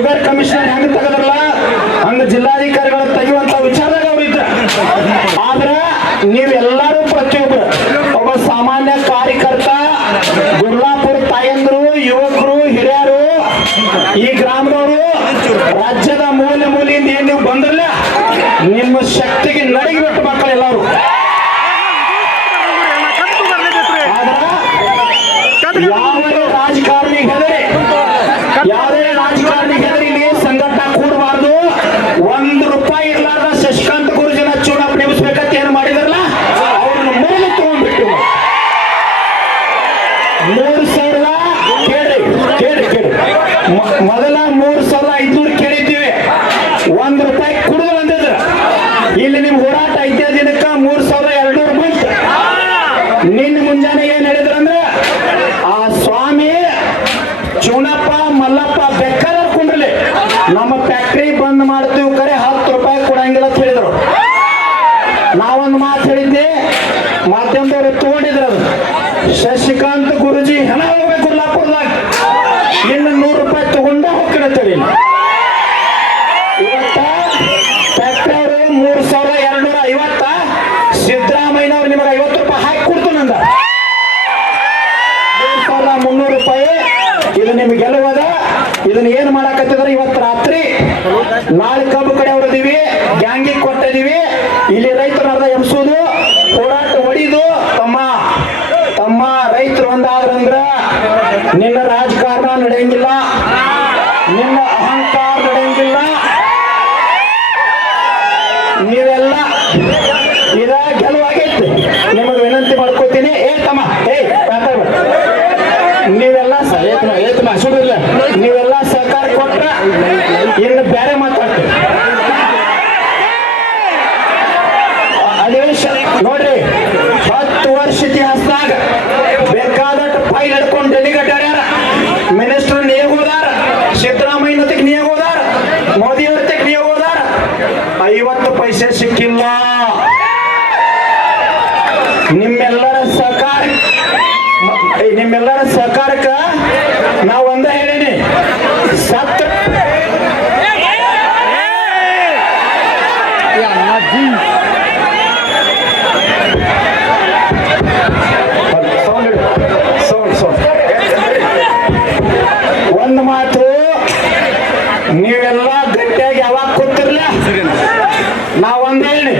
River commissioner ಹೆಂಗ್ ತೆಗದ್ರಲ್ಲ? ಹಂಗ ಜಿಲ್ಲಾಧಿಕಾರಿಗಳು ತೆಗೆಯುವಂತ ವಿಚಾರದಾಗ ಅವ್ರಿದ್ರ ಆದ್ರ ನೀವೆಲ್ಲರೂ ಪ್ರತಿಯೊಬ್ರು, ಒಬ್ಬ ಸಾಮಾನ್ಯ ಕಾರ್ಯಕರ್ತ ಗುರ್ಲಾಪುರ ತಾಯಂದ್ರು, ಯುವಕರು, ಹಿರಿಯರು, ಈ ಗ್ರಾಮದವರು, ರಾಜ್ಯದ ಮೂಲೆ ಮೂಲೆಯಿಂದ ಏನ್ ನೀವು ಬಂದ್ರಲ್ಲ, ನಿಮ್ಮ ಶಕ್ತಿಗೆ ನಡಗಿ ಮೂರು ಸಾವಿರ ಕೇಳಿ ಕೇಳಿ ಕೇಳಿ ಮೊದಲ ಮೂರು ಸಾವಿರ ಐದ್ನೂರು ಕೇಳಿದ್ದೀವಿ. ಒಂದ್ ರೂಪಾಯಿ ಕುಡಿದ್ರು ಬಂದಿದ್ರು. ಇಲ್ಲಿ ನಿಮ್ ಹೋರಾಟ ಐದೇ ದಿನಕ್ಕ ಮೂರ್ ಸಾವಿರ ಎರಡ್ನೂರು ಬಂತು. ನಿನ್ನ ಮುಂಜಾನೆ ಏನ್ ಹೇಳಿದ್ರಂದ್ರ ಆ ಸ್ವಾಮಿ ಚುನಪ್ಪ, ಮಲ್ಲಪ್ಪ ಬೇಕಾದ್ರೆ ಕುಂಡ್ರಲಿ. ನಮ್ಮ ಫ್ಯಾಕ್ಟ್ರಿ ಬಂದ್ ಮಾಡ್ತೀವಿ ಕರೆ, ಹತ್ತು ರೂಪಾಯಿ ಕೊಡಂಗಿಲ್ಲ ಅಂತ ಹೇಳಿದ್ರು. ನಾವೊಂದು ಮಾತು ಹೇಳಿದ್ದೆ, ಮಾಧ್ಯಮದವರು ತಗೊಂಡಿದ್ರು ಅದು. ಶಶಿಕಾಂತ್ ಹೆಣ ಹೋಗ್ಬೇಕು ಲಾಪುರದಾಗ ಇನ್ನು ನೂರು ರೂಪಾಯಿ ತಗೊಂಡ ಹೋಗ್ತಿರತ್ತೇಳಿ ಇವತ್ತ ಫ್ಯಾಕ್ಟ್ರಿ ಅವರು ಮೂರು ಸಾವಿರ ಎರಡು ಐವತ್ತ ಸಿದ್ದರಾಮಯ್ಯನವ್ರು ನಿಮಗೆ ಐವತ್ತು ರೂಪಾಯಿ ಹಾಕಿ ಕೊಡ್ತು ನಂದ. ಮೂರು ಸಾವಿರದ ಮುನ್ನೂರು ರೂಪಾಯಿ. ಇದು ನಿಮ್ಗೆ ಗೆಲ್ಲುವದ ಇದನ್ನ ಏನ್ ಮಾಡಕತ್ತಿದ್ರೆ ಇವತ್ತು ರಾತ್ರಿ? ನಾಳೆ ಕಬ್ಬು ಕಡೆ ಹೊಡೆದಿವಿ ಗ್ಯಾಂಗಿಗೆ ಕೊಟ್ಟಿದೀವಿ. ಇಲ್ಲಿ ರೈತರು ಅರ್ಧ ಎಬ್ಸೋದು ಹೋರಾಟ ಹೊಡಿದು ತಮ್ಮ ತಮ್ಮ ರೈತರು ಒಂದಾದ್ರಂದ್ರ ನಿನ್ನ ರಾಜಕಾರಣ ನಡೆಯಂಗಿಲ್ಲ. ನಿನ್ನ ಅಹಂಕಾರ ನಡೆಯಂಗಿಲ್ಲ. ನೀವೆಲ್ಲ ಇದ ಗೆಲುವಾಗೈತಿ ನಿಮಗೆ ವಿನಂತಿ ಮಾಡ್ಕೋತೀನಿ. ಏ ತಮ್ಮ ಏ. ನೀವೆಲ್ಲ ಏತಮ್ಮ ಏ ತಮ್ಮ, ಏ ತಮ್ಮ, ಸುಡಿಲ್ಲ ನೀವೆಲ್ಲ ಸಹಕಾರ ಕೊಟ್ರ ಇನ್ನು ಬೇರೆ ಮಾತಾಡ್ತೀವಿ ನಿಮ್ಮೆಲ್ಲರ ಸಹಕಾರಕ್ಕ ನಾವು ಒಂದ ಹೇಳೀನಿ ಸತ್ ಒಂದು ಮಾತು ನೀವೆಲ್ಲ ಗಟ್ಟಿಯಾಗಿ ಯಾವಾಗ ಕೂತಿರ್ಲ ನಾವು ಒಂದ್ ಹೇಳಿ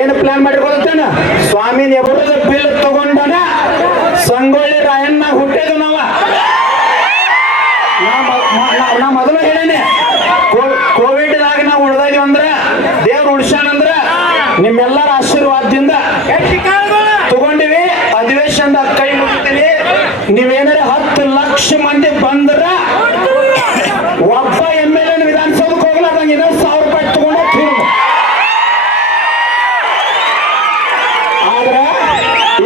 ಏನು ಪ್ಲಾನ್ ಮಾಡಿಕೊಳ್ತೇನ? ಸ್ವಾಮಿನ ಎಬರದ ಬಿಲ್ ತಗೊಂಡನ ಸಂಗೊಳ್ಳಿ ರಾಯಣ್ಣ ಹುಟ್ಟಿದ ನಾವ ನಾ ಮೊದಲು ಹೇಳೇನೆ ಕೋವಿಡ್ ದಾಗ ನಾವು ಉಳ್ದಾಗಿ ಅಂದ್ರ, ದೇವ್ರು ಉಳ್ಸ್ಯಾನಂದ್ರ ನಿಮ್ಮೆಲ್ಲರ ಆಶೀರ್ವಾದದಿಂದ ತಗೊಂಡಿವಿ, ಅಧಿವೇಶನದ ಕೈ ಮುಗಿತೀನಿ ನೀವೇನಾರ ಹತ್ತು ಲಕ್ಷ ಮಂದಿ ಬಂದ್ರ, ಒಬ್ಬ ಎಂ ಎಲ್ ವಿಧಾನಸೌಧಕ್ಕೆ ಹೋಗ್ಲಾರ್ದಂಗೆ ಇನ್ನೂ ಸಾವಿರ ರೂಪಾಯಿ ತಗೊಂಡು ತಿರುಗು ಆದ್ರ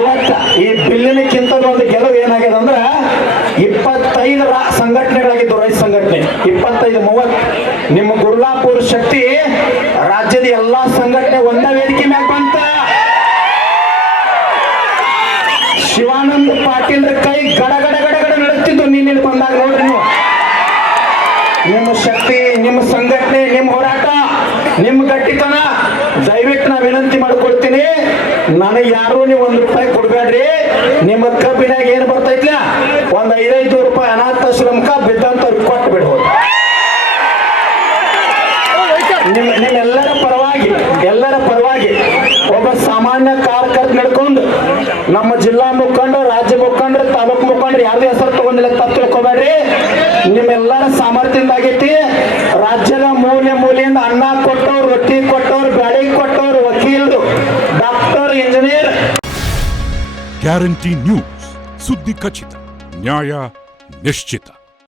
ಇವತ್ತ ಈ ಬಿಲ್ಲಿನಕ್ಕಿಂತ ಒಂದು ಗೆಲುವು ಏನಾಗಿದೆ ಅಂದ್ರ ಇಪ್ಪತ್ತೈದು ರಾ ಸಂಘಟನೆಗಳಾಗಿದ್ದು ರೈತ ಸಂಘಟನೆ. ಇಪ್ಪತ್ತೈದು, ಮೂವತ್ತು. ನಿಮ್ಮ ಗುರ್ಲಾಪುರ ಶಕ್ತಿ ರಾಜ್ಯದ ಎಲ್ಲಾ ಸಂಘಟನೆ ಒಂದೇ ವೇದಿಕೆ ಮ್ಯಾಗ ಬಂತ. ಶಿವಾನಂದ ಪಾಟೀಲ್ ಕೈ ಗಡ ಗಡ ಗಡ ಗಡ ನಡುತ್ತಿದ್ದು ನೀನು ಇಲ್ಲಿ ಬಂದಾಗ ನೋಡ್ರಿ ನೀವು. ನಿಮ್ಮ ಗಟ್ಟಿತನ, ದಯವಿಟ್ಟು ನಾ ವಿನಂತಿ ಮಾಡ್ಕೊಳ್ತೀನಿ. ನನಗೆ ಯಾರು ನೀವು ಒಂದು ರೂಪಾಯಿ ಕೊಡ್ಬೇಡ್ರಿ. ನಿಮ್ಮ ಕಬ್ಬಿನಾಗ ಏನು ಬರ್ತೈತ್ಲ? ಒಂದು ಐದೈದು ರೂಪಾಯಿ ಅನಾಥಾಶ್ರಮಕ ಬಿದ್ದಂತ ಕೊಟ್ಟು ಬಿಡ್ಬೋದು ನಿಮ್ಮ ನಿಮ್ಮೆಲ್ಲರ ಪರವಾಗಿ, ಎಲ್ಲರ ಪರವಾಗಿ ಒಬ್ಬ ಸಾಮಾನ್ಯ ಕಾರ್ಯಕರ್ತ ನಡ್ಕೊಂಡು ನಮ್ಮ ಜಿಲ್ಲಾ ಮುಖಂಡ ರಾಜ್ಯ ಮುಖಂಡರು, ತಾಲೂಕು ಮುಖಂಡರು ಯಾರ್ದು ಹೆಸರು ತಗೊಂಡಿಲ್ಲ ತಪ್ಪು ತಿಳ್ಕೊಬೇಡ್ರಿ. ನಿಮ್ಮೆಲ್ಲರ ಸಾಮರ್ಥ್ಯದಿಂದ ಆಗೈತಿ ರಾಜ್ಯದ ಮೂಲೆ ಮೂಲೆಯಿಂದ ಅನ್ನ ರೊಟ್ಟಿ ಕೊಟ್ಟವ್ರು ಬ್ಯಾಳಿ ಕೊಟ್ಟವ್ರು ವಕೀಲರು ಡಾಕ್ಟರ್ ಇಂಜಿನಿಯರ್. ಗ್ಯಾರಂಟಿ ನ್ಯೂಸ್ ಸುದ್ದಿ ಖಚಿತ ನ್ಯಾಯ ನಿಶ್ಚಿತ.